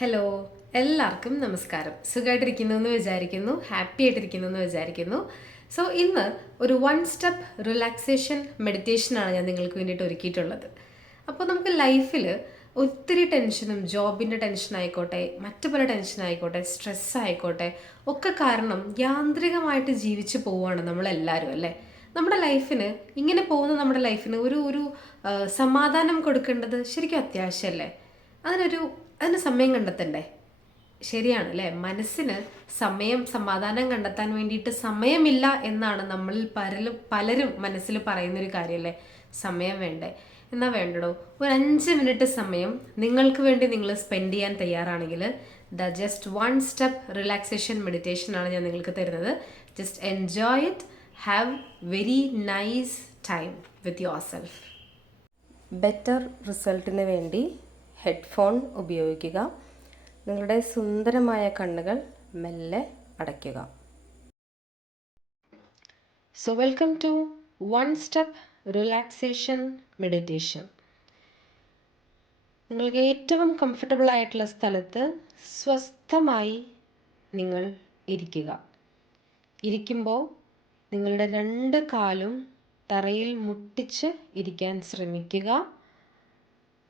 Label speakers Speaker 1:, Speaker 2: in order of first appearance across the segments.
Speaker 1: Hello എല്ലാവർക്കും നമസ്കാരം. സുഖമായിട്ടിരിക്കുന്നു എന്ന് വിചാരിക്കുന്നു. ഹാപ്പി ആയിട്ടിരിക്കുന്നു എന്ന് വിചാരിക്കുന്നു. സോ ഇന്ന് ഒരു വൺ സ്റ്റെപ്പ് റിലാക്സേഷൻ മെഡിറ്റേഷനാണ് ഞാൻ നിങ്ങൾക്ക് വേണ്ടിയിട്ട് ഒരുക്കിയിട്ടുള്ളത്. അപ്പോൾ നമുക്ക് ലൈഫിൽ ഒത്തിരി ടെൻഷനും ജോബിന്റെ ടെൻഷൻ ആയിക്കോട്ടെ മറ്റു പല ടെൻഷൻ ആയിക്കോട്ടെ സ്ട്രെസ് ആയിക്കോട്ടെ ഒക്കെ കാരണം യാന്ത്രികമായിട്ട് ജീവിച്ച് പോവുകയാണ് നമ്മളെല്ലാവരും അല്ലേ? നമ്മുടെ ലൈഫിന് ഇങ്ങനെ പോകുന്ന നമ്മുടെ ലൈഫിന് ഒരു ഒരു സമാധാനം കൊടുക്കേണ്ടത് ശരിക്കും അത്യാവശ്യമല്ലേ അതിനൊരു അതിന് സമയം കണ്ടെത്തണ്ടേ? ശരിയാണ് അല്ലേ? മനസ്സിന് സമയം സമാധാനം കണ്ടെത്താൻ വേണ്ടിയിട്ട് സമയമില്ല എന്നാണ് നമ്മളിൽ പലരും പലരും മനസ്സിൽ പറയുന്നൊരു കാര്യമല്ലേ? സമയം വേണ്ടേ. എന്നാ വേണ്ടടോ? ഒരു അഞ്ച് മിനിറ്റ് സമയം നിങ്ങൾക്ക് വേണ്ടി നിങ്ങൾ സ്പെൻഡ് ചെയ്യാൻ തയ്യാറാണെങ്കിൽ the just one step relaxation meditation ആണ് ഞാൻ നിങ്ങൾക്ക് തരുന്നത്. Just enjoy it. Have very nice time with yourself.
Speaker 2: Better റിസൾട്ടിന് വേണ്ടി ഹെഡ്ഫോൺ ഉപയോഗിക്കുക. നിങ്ങളുടെ സുന്ദരമായ കണ്ണുകൾ മെല്ലെ അടയ്ക്കുക.
Speaker 1: So welcome to one step relaxation meditation നിങ്ങൾക്ക് ഏറ്റവും കംഫർട്ടബിൾ ആയിട്ടുള്ള സ്ഥലത്ത് സ്വസ്ഥമായി നിങ്ങൾ ഇരിക്കുക. ഇരിക്കുമ്പോൾ നിങ്ങളുടെ രണ്ട് കാലും തറയിൽ മുട്ടിച്ച് ഇരിക്കാൻ ശ്രമിക്കുക.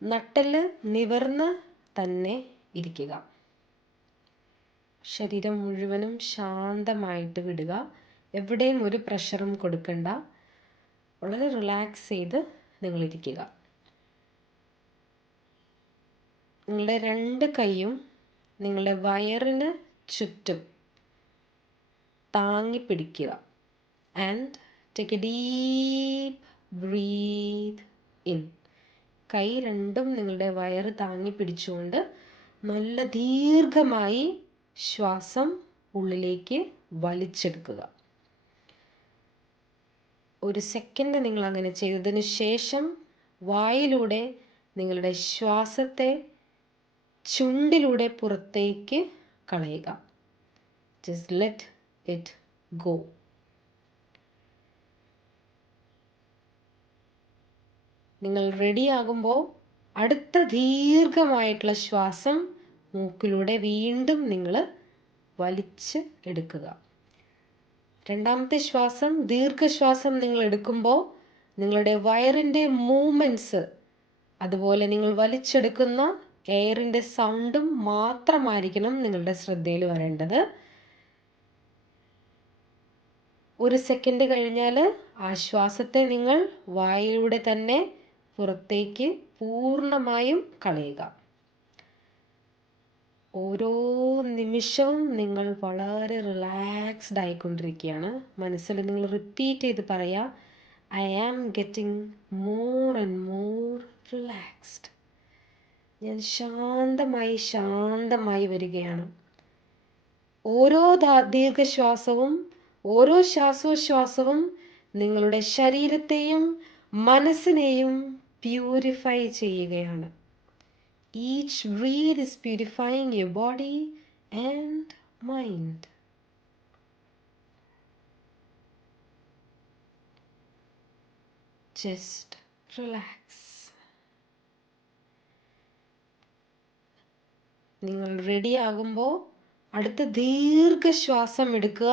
Speaker 1: നട്ടെല്ല് നിവർന്ന് തന്നെ ഇരിക്കുക. ശരീരം മുഴുവനും ശാന്തമായിട്ട് വിടുക. എവിടെയും ഒരു പ്രഷറും കൊടുക്കണ്ട. വളരെ റിലാക്സ് ചെയ്ത് നിങ്ങൾ ഇരിക്കുക. നിങ്ങളുടെ രണ്ട് കൈയും നിങ്ങളുടെ വയറിന് ചുറ്റും താങ്ങി പിടിക്കുക. And take a deep breath in കൈ രണ്ടും നിങ്ങളുടെ വയറ് താങ്ങി പിടിച്ചുകൊണ്ട് നല്ല ദീർഘമായി ശ്വാസം ഉള്ളിലേക്ക് വലിച്ചെടുക്കുക. ഒരു സെക്കൻഡ് നിങ്ങൾ അങ്ങനെ ചെയ്തതിന് ശേഷം വായിലൂടെ നിങ്ങളുടെ ശ്വാസത്തെ ചുണ്ടിലൂടെ പുറത്തേക്ക് കളയുക. ജസ്റ്റ് ലെറ്റ് ഇറ്റ് ഗോ നിങ്ങൾ റെഡിയാകുമ്പോൾ അടുത്ത ദീർഘമായിട്ടുള്ള ശ്വാസം മൂക്കിലൂടെ വീണ്ടും നിങ്ങൾ വലിച്ച് എടുക്കുക. രണ്ടാമത്തെ ശ്വാസം ദീർഘശ്വാസം നിങ്ങൾ എടുക്കുമ്പോൾ നിങ്ങളുടെ വയറിന്റെ മൂമെന്റ്സ് അതുപോലെ നിങ്ങൾ വലിച്ചെടുക്കുന്ന എയറിന്റെ സൗണ്ടും മാത്രമായിരിക്കണം നിങ്ങളുടെ ശ്രദ്ധയിൽ വരേണ്ടത്. ഒരു സെക്കൻഡ് കഴിഞ്ഞാൽ ആ ശ്വാസത്തെ നിങ്ങൾ വായിലൂടെ തന്നെ പുറത്തേക്ക് പൂർണമായും കളയുക. ഓരോ നിമിഷവും നിങ്ങൾ വളരെ റിലാക്സ്ഡ് ആയിക്കൊണ്ടിരിക്കുകയാണ്. മനസ്സിൽ നിങ്ങൾ റിപ്പീറ്റ് ചെയ്ത് പറയുക I am getting more and more relaxed ഞാൻ ശാന്തമായി ശാന്തമായി വരികയാണ്. ഓരോ ദീർഘശ്വാസവും ഓരോ ശ്വാസോച്ഛ്വാസവും നിങ്ങളുടെ ശരീരത്തെയും മനസ്സിനെയും പ്യൂരിഫൈ ചെയ്യുകയാണ്. Each breath is purifying your body and mind Just relax. നിങ്ങൾ റെഡി ആകുമ്പോൾ അടുത്ത ദീർഘശ്വാസം എടുക്കുക.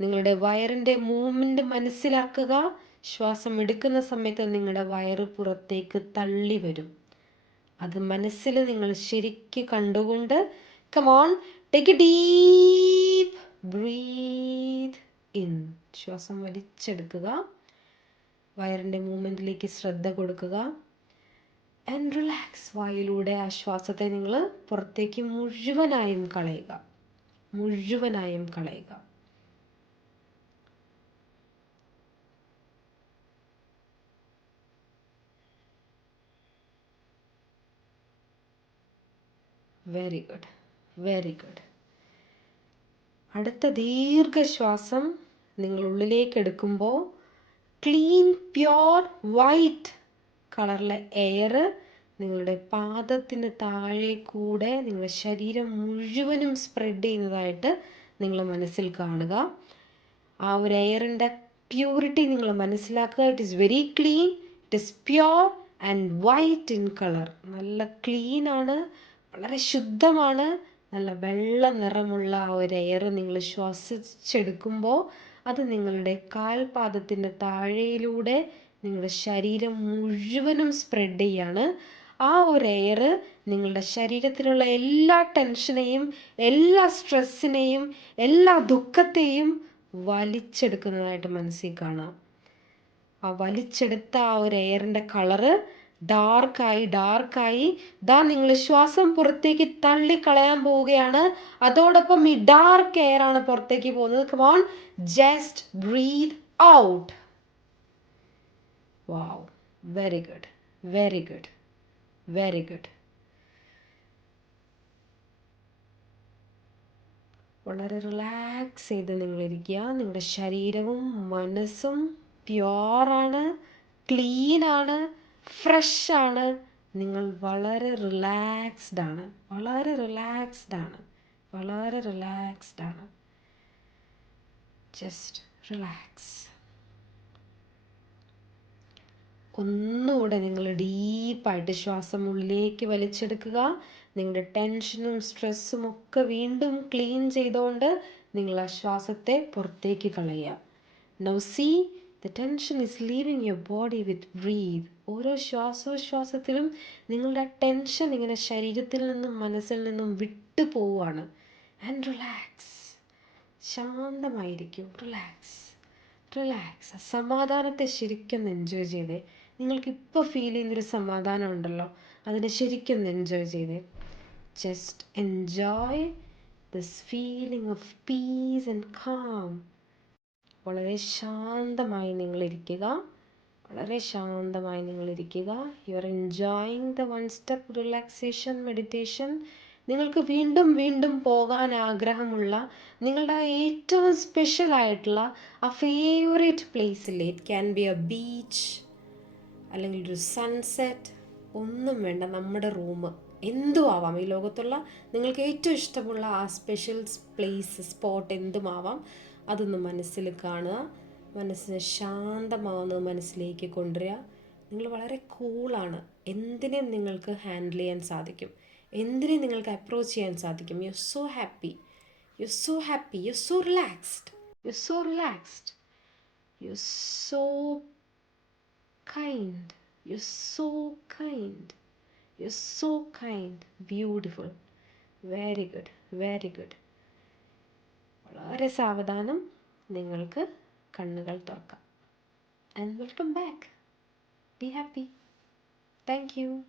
Speaker 1: നിങ്ങളുടെ വയറിന്റെ മൂവ്മെന്റ് മനസ്സിലാക്കുക. ശ്വാസം എടുക്കുന്ന സമയത്ത് നിങ്ങളുടെ വയറ് പുറത്തേക്ക് തള്ളി വരും. അത് മനസ്സിൽ നിങ്ങൾ ശരിക്ക് കണ്ടുകൊണ്ട് come on take a deep breath in ശ്വാസം വലിച്ചെടുക്കുക. വയറിന്റെ മൂവ്മെന്റിലേക്ക് ശ്രദ്ധ കൊടുക്കുക. ആൻഡ് റിലാക്സ് വായിലൂടെ ആ ശ്വാസത്തെ നിങ്ങൾ പുറത്തേക്ക് മുഴുവനായും കളയുക. മുഴുവനായും കളയുക. വെരി ഗുഡ് വെരി ഗുഡ് അടുത്ത ദീർഘശ്വാസം നിങ്ങൾ ഉള്ളിലേക്ക് എടുക്കുമ്പോൾ ക്ലീൻ പ്യോർ വൈറ്റ് കളറിലെ എയർ നിങ്ങളുടെ പാദത്തിന് താഴെ കൂടെ നിങ്ങളുടെ ശരീരം മുഴുവനും സ്പ്രെഡ് ചെയ്യുന്നതായിട്ട് നിങ്ങൾ മനസ്സിൽ കാണുക. ആ ഒരു എയറിന്റെ പ്യൂരിറ്റി നിങ്ങൾ മനസ്സിലാക്കുക. It is very clean it is pure and white in colour നല്ല ക്ലീൻ ആണ്. വളരെ ശുദ്ധമാണ്. നല്ല വെള്ള നിറമുള്ള ആ ഒരു എയർ നിങ്ങൾ ശ്വസിച്ചെടുക്കുമ്പോൾ അത് നിങ്ങളുടെ കാൽപാദത്തിന്റെ താഴെയിലൂടെ നിങ്ങളുടെ ശരീരം മുഴുവനും സ്പ്രെഡ് ചെയ്യാണ്. ആ ഒരു എയർ നിങ്ങളുടെ ശരീരത്തിലുള്ള എല്ലാ ടെൻഷനെയും എല്ലാ സ്ട്രെസ്സിനെയും എല്ലാ ദുഃഖത്തെയും വലിച്ചെടുക്കുന്നതായിട്ട് മനസ്സിൽ കാണാം. ആ വലിച്ചെടുത്ത ആ ഒരു എയറിന്റെ കളറ് ഡാർക്കായി ഡാർക്കായി ദാ നിങ്ങൾ ശ്വാസം പുറത്തേക്ക് തള്ളിക്കളയാൻ പോവുകയാണ്. അതോടൊപ്പം ഈ ഡാർക്ക് എയർ ആണ് പുറത്തേക്ക് പോകുന്നത്. Come on just breathe out wow very good very good very good വളരെ റിലാക്സ് ചെയ്ത് നിങ്ങൾ ഇരിക്കുക. നിങ്ങളുടെ ശരീരവും മനസ്സും പ്യുവറാണ് ക്ലീനാണ് ഫ്രഷ് ആണ് നിങ്ങൾ വളരെ റിലാക്സ്ഡ് ആണ് വളരെ റിലാക്സ്ഡ് ആണ് വളരെ റിലാക്സ്ഡ് ആണ് ജസ്റ്റ് റിലാക്സ്. ഒന്നുകൂടെ നിങ്ങൾ ഡീപ്പായിട്ട് ശ്വാസം ഉള്ളിലേക്ക് വലിച്ചെടുക്കുക. നിങ്ങളുടെ ടെൻഷനും സ്ട്രെസ്സും ഒക്കെ വീണ്ടും ക്ലീൻ ചെയ്തുകൊണ്ട് നിങ്ങൾ ആ ശ്വാസത്തെ പുറത്തേക്ക് കളയുക. Now see the tension is leaving your body with breath ഓരോ ശ്വാസോച്ഛ്വാസത്തിലും നിങ്ങളുടെ ടെൻഷൻ ഇങ്ങനെ ശരീരത്തിൽ നിന്നും മനസ്സിൽ നിന്നും വിട്ടു പോവുകയാണ്. ആൻഡ് റിലാക്സ് ശാന്തമായിരിക്കും. റിലാക്സ് റിലാക്സ് സമാധാനത്തെ ശരിക്കും എൻജോയ് ചെയ്തേ. നിങ്ങൾക്ക് ഇപ്പോൾ ഫീൽ ചെയ്യുന്നൊരു സമാധാനം ഉണ്ടല്ലോ. അതിനെ ശരിക്കും എൻജോയ് ചെയ്തേ. Just enjoy this feeling of peace and calm വളരെ ശാന്തമായി നിങ്ങൾ ഇരിക്കുക വളരെ ശാന്തമായി നിങ്ങൾ ഇരിക്കുക you are enjoying the one step relaxation meditation നിങ്ങൾക്ക് വീണ്ടും വീണ്ടും പോകാൻ ആഗ്രഹമുള്ള നിങ്ങളുടെ ഏറ്റവും സ്പെഷ്യൽ ആയിട്ടുള്ള ആ favourite പ്ലേസില്ലേ it can be a beach അല്ലെങ്കിൽ ഒരു സൺസെറ്റ് ഒന്നും വേണ്ട നമ്മുടെ റൂം എന്തും ആവാം. ഈ ലോകത്തുള്ള നിങ്ങൾക്ക് ഏറ്റവും ഇഷ്ടമുള്ള ആ സ്പെഷ്യൽ പ്ലേസ് സ്പോട്ട് എന്തുമാവാം അതൊന്ന് മനസ്സിൽ കാണുക. മനസ്സിന് ശാന്തമാവുന്നത് മനസ്സിലേക്ക് കൊണ്ടുവരിക. നിങ്ങൾ വളരെ കൂളാണ് എന്തിനേയും നിങ്ങൾക്ക് ഹാൻഡിൽ ചെയ്യാൻ സാധിക്കും? എന്തിനേയും നിങ്ങൾക്ക് അപ്രോച്ച് ചെയ്യാൻ സാധിക്കും? You so happy you so happy you so relaxed you so relaxed you so kind you so kind you so kind beautiful very good very good വളരെ സാവധാനം നിങ്ങൾക്ക് കണ്ണുകൾ തുറക്കാം. And welcome back be happy thank you